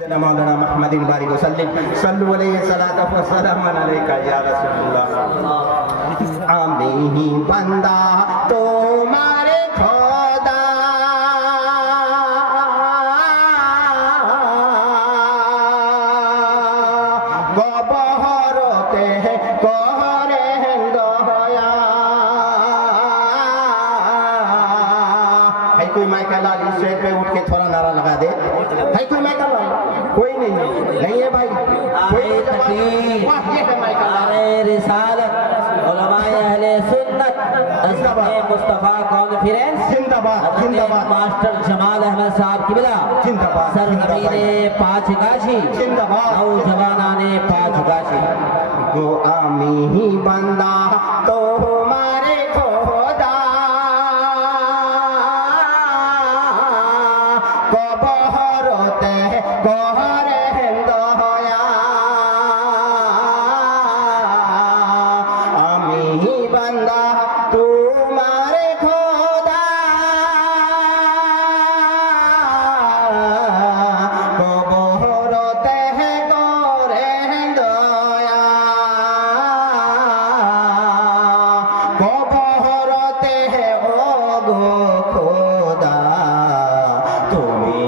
मौलाना मोहम्मद बारिक वसल्लम सल्लु अलैहि सलातो व सलाम अलैका या रसूलुल्लाह। आमी बंदा तुम्हारे खुदा गोबहरोते कोहरे दया। है कोई माइक लाल इस पे उठ के थोड़ा नारा लगा दे। है कोई माइक लाल? कोई नहीं है भाई। कोई रिसालत उलमाए अहले सुन्नत मुस्तफा कॉन्फ्रेंस जिंदाबाद जिंदाबाद। मास्टर जमाल अहमद साहब किबला जिंदाबाद। सरजमीने पांच गाछी जिंदाबाद। नौजवानाने पांच गाछी। वो आमी ही बंदा तो हमारे खुदा को बहरोते कोहरे दया। आमी ही बंदा तुम्हारे खुदा को बहरोते कोहरे दया। को बहरोते ओ गो खुदा তুমি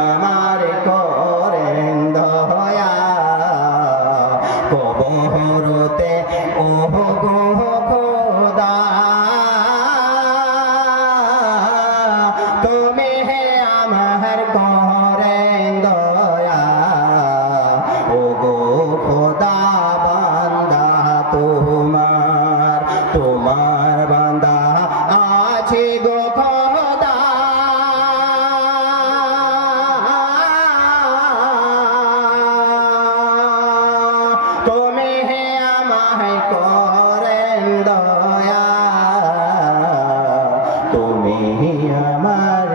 আমার করেন দয়া। কবরতে ও গো খোদা তুমি আমার করেন দয়া। ও গো খোদা বান্দা তোমার তোমার বান্দা আছে গো খোদা। তুমি আমায় করেন দয়া। তুমি আমার